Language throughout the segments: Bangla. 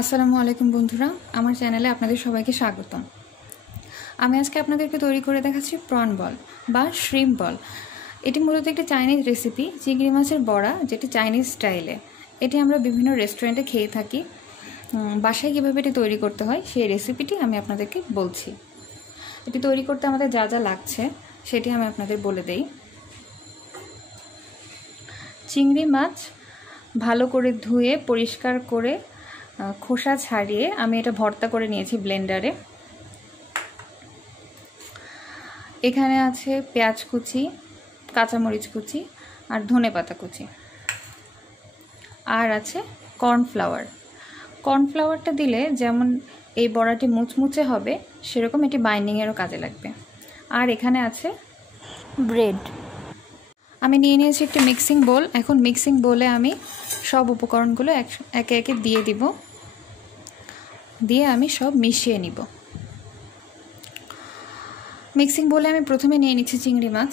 আসসালামু আলাইকুম বন্ধুরা, আমার চ্যানেলে আপনাদের সবাইকে স্বাগতম। আমি আজকে আপনাদেরকে তৈরি করে দেখাচ্ছি প্রন বল বা শ্রিম্প বল। এটি মূলত একটি চাইনিজ রেসিপি, চিংড়ি মাছের বড়া, যেটি চাইনিজ স্টাইলে। এটি আমরা বিভিন্ন রেস্টুরেন্টে খেয়ে থাকি। বাসায় কীভাবে এটি তৈরি করতে হয় সেই রেসিপিটি আমি আপনাদেরকে বলছি। এটি তৈরি করতে আমাদের যা যা লাগছে সেটি আমি আপনাদের বলে দেই। চিংড়ি মাছ ভালো করে ধুয়ে পরিষ্কার করে খোসা ছাড়িয়ে আমি এটা ভর্তা করে নিয়েছি ব্লেন্ডারে। এখানে আছে পেঁয়াজ কুচি, কাঁচামরিচ কুচি আর ধনেপাতা কুচি, আর আছে কর্নফ্লাওয়ার। কর্নফ্লাওয়ারটা দিলে যেমন এই বড়াটি মুচমুচে হবে, সেরকম এটি বাইন্ডিংয়েরও কাজে লাগবে। আর এখানে আছে ব্রেড। আমি নিয়ে নিয়েছি একটি মিক্সিং বোল। এখন মিক্সিং বোলে আমি সব উপকরণগুলো একে একে দিয়ে দিব, দিয়ে আমি সব মিশিয়ে নিব। মিক্সিং বোলে আমি প্রথমে নিয়ে নিচ্ছি চিংড়ি মাছ।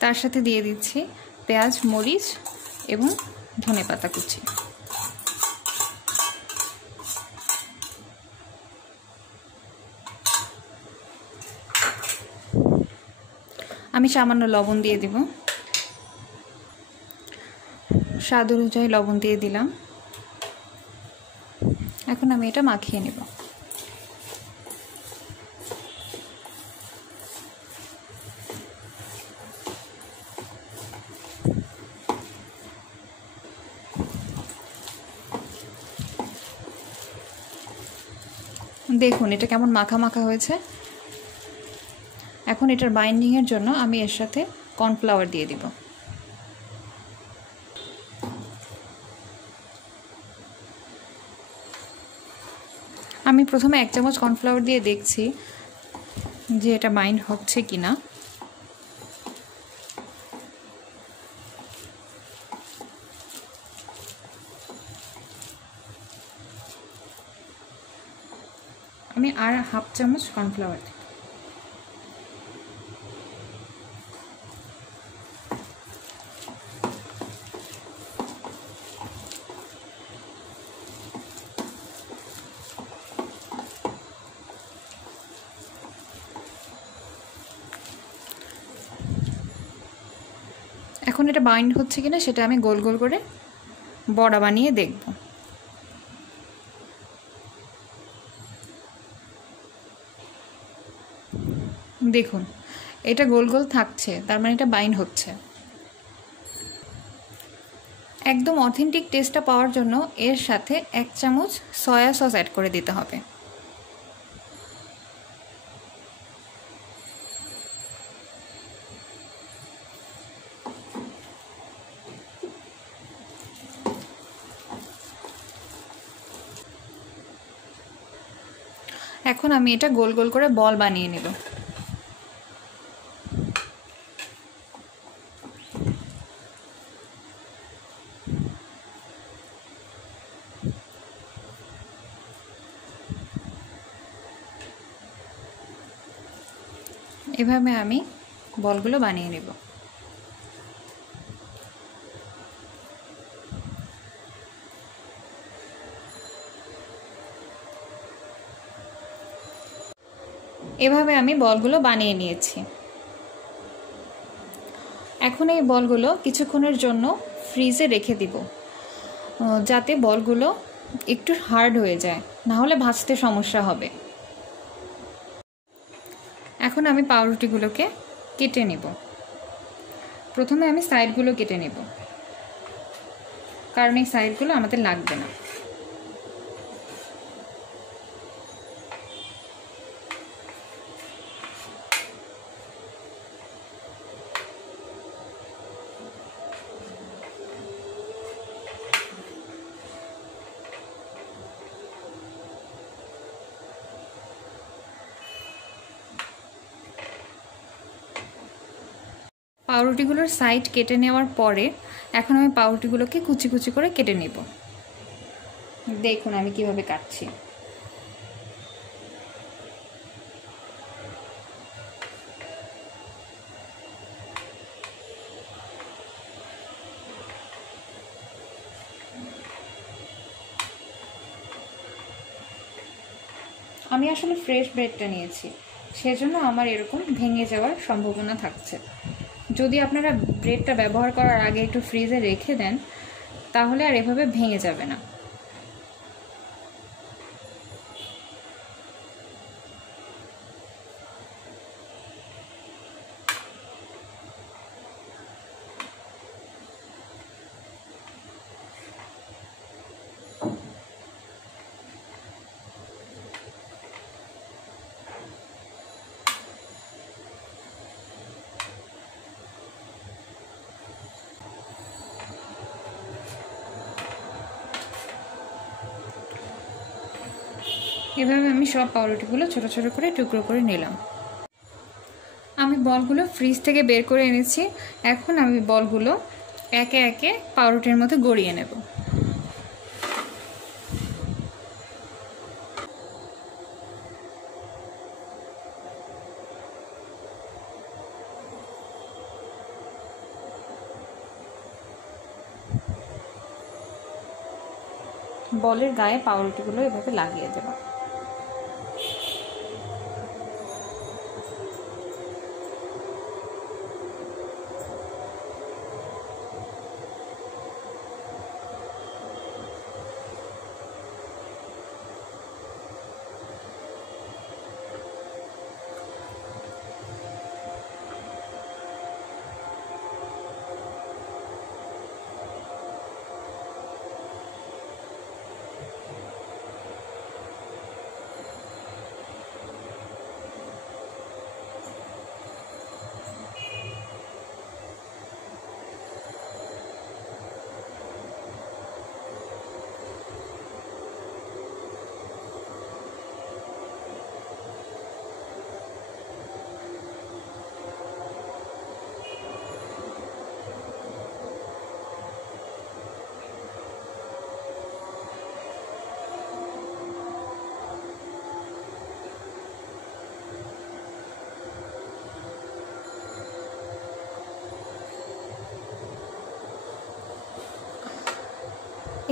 তার সাথে দিয়ে দিচ্ছি পেঁয়াজ, মরিচ এবং ধনেপাতা কুচি। আমি সামান্য লবণ দিয়ে দিব, স্বাদ অনুযায়ী লবণ দিয়ে দিলাম। এখন আমি এটা মাখিয়ে নেব। দেখুন এটা কেমন মাখা মাখা হয়েছে। এখন এটার বাইন্ডিংয়ের জন্য আমি এর সাথে কর্নফ্লাওয়ার দিয়ে দিব। আমি প্রথমে 1 চামচ কর্নফ্লাওয়ার দিয়ে দেখছি যে এটা বাইন্ড হচ্ছে কিনা। আমি আর 1/2 চামচ কর্নফ্লাওয়ার দিই। এখন এটা বাইন্ড হচ্ছে কিনা সেটা আমি গোল গোল করে বড়া বানিয়ে দেখব। দেখুন এটা গোল গোল থাকছে, তার মানে এটা বাইন্ড হচ্ছে। একদম অথেন্টিক টেস্টটা পাওয়ার জন্য এর সাথে 1 চামচ সয়া সস অ্যাড করে দিতে হবে। এখন আমি এটা গোল গোল করে বল বানিয়ে নেব। এভাবে আমি বলগুলো বানিয়ে নেব। এভাবে আমি বলগুলো বানিয়ে নিয়েছি। এখন এই বলগুলো কিছুক্ষণের জন্য ফ্রিজে রেখে দিব, যাতে বলগুলো একটু হার্ড হয়ে যায়, না হলে ভাজতে সমস্যা হবে। এখন আমি পাউরুটিগুলোকে কেটে নেব। প্রথমে আমি সাইডগুলো কেটে নেব, কারণ এই সাইডগুলো আমাদের লাগবে না। পাউরুটিগুলোর সাইড কেটে নেওয়ার পরে এখন আমি পাউরুটিগুলোকে কুচি কুচি করে কেটে নেব। দেখুন আমি কিভাবে কাটছি। আমি আসলে ফ্রেশ ব্রেডটা নিয়েছি, সেজন্য আমার এরকম ভেঙে যাওয়ার সম্ভাবনা থাকছে। যদি আপনারা ব্রেডটা ব্যবহার করার আগে একটু ফ্রিজে রেখে দেন তাহলে আর এভাবে ভেঙে যাবে না। এভাবে আমি সব পাউরুটিগুলো ছোট ছোট করে টুকরো করে নিলাম। আমি বলগুলো ফ্রিজ থেকে বের করে এনেছি। এখন আমি বলগুলো একে একে পাউরুটির মধ্যে গড়িয়ে নেব। বলের গায়ে পাউরুটিগুলো এভাবে লাগিয়ে দেব।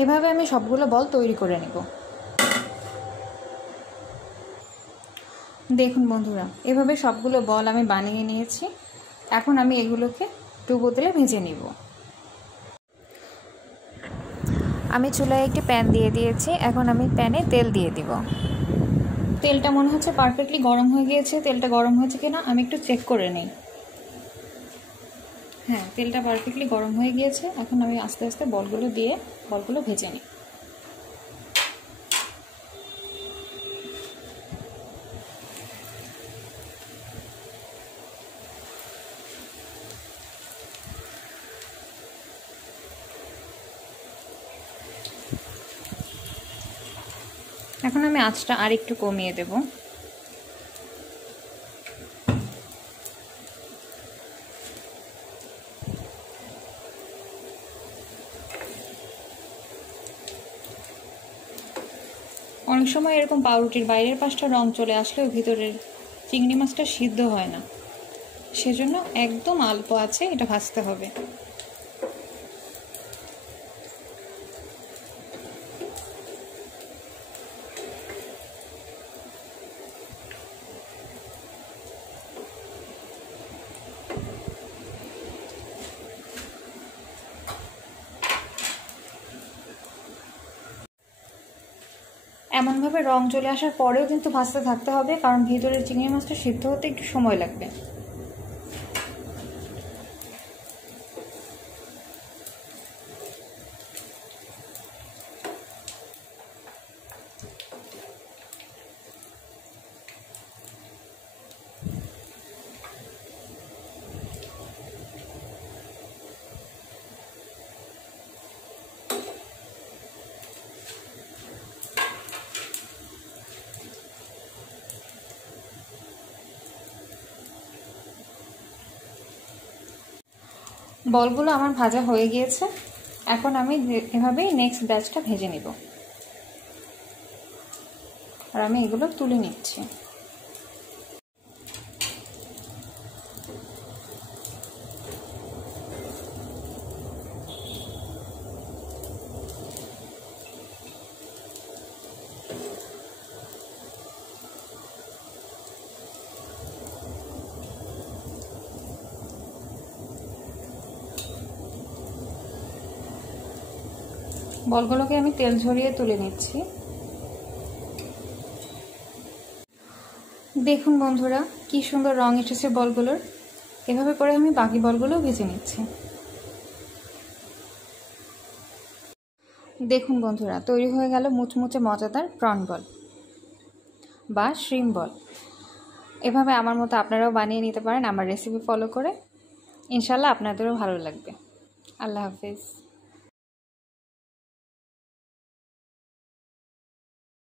এভাবে আমি সবগুলো বল তৈরি করে নেব। দেখুন বন্ধুরা, এভাবে সবগুলো বল আমি বানিয়ে নিয়েছি। এখন আমি এগুলোকে ডুবো তেলে ভেজে নিব। আমি চুলায় একটি প্যান দিয়ে দিয়েছি। এখন আমি প্যানে তেল দিয়ে দিব। তেলটা মনে হচ্ছে পারফেক্টলি গরম হয়ে গিয়েছে। তেলটা গরম হয়েছে কিনা আমি একটু চেক করে নিই। হ্যাঁ, তেলটা পারফেক্টলি গরম হয়ে গিয়েছে। এখন আমি আস্তে আস্তে বলগুলো দিয়ে বলগুলো ভেজে নিই। এখন আমি আঁচটা আর একটু কমিয়ে দেব। অনেক সময় এরকম পাউরুটির বাইরের পাশটা রং চলে আসলেও ভিতরের চিংড়ি মাছটা সিদ্ধ হয় না, সেজন্য একদম অল্প আছে এটা ভাজতে হবে। এমনভাবে রং চলে আসার পরেও কিন্তু ভাজতে থাকতে হবে, কারণ ভিতরের চিংড়ি মাছটা সিদ্ধ হতে একটু সময় লাগবে। বলগুলো আমার ভাজা হয়ে গিয়েছে। এখন আমি এভাবেই নেক্সট ব্যাচটা ভেজে নিব। আর আমি এগুলো তুলে নিচ্ছি। বলগুলোকে আমি তেল ঝরিয়ে তুলে নিচ্ছি। দেখুন বন্ধুরা কি সুন্দর রং এসেছে বলগুলোর। এভাবে করে আমি বাকি বলগুলোও ভেজে নিচ্ছি। দেখুন বন্ধুরা তৈরি হয়ে গেল মুচমুচে মজাদার প্রন বল বা শ্রিম বল। এভাবে আমার মতো আপনারাও বানিয়ে নিতে পারেন আমার রেসিপি ফলো করে। ইনশাল্লাহ আপনাদেরও ভালো লাগবে। আল্লাহ হাফেজ।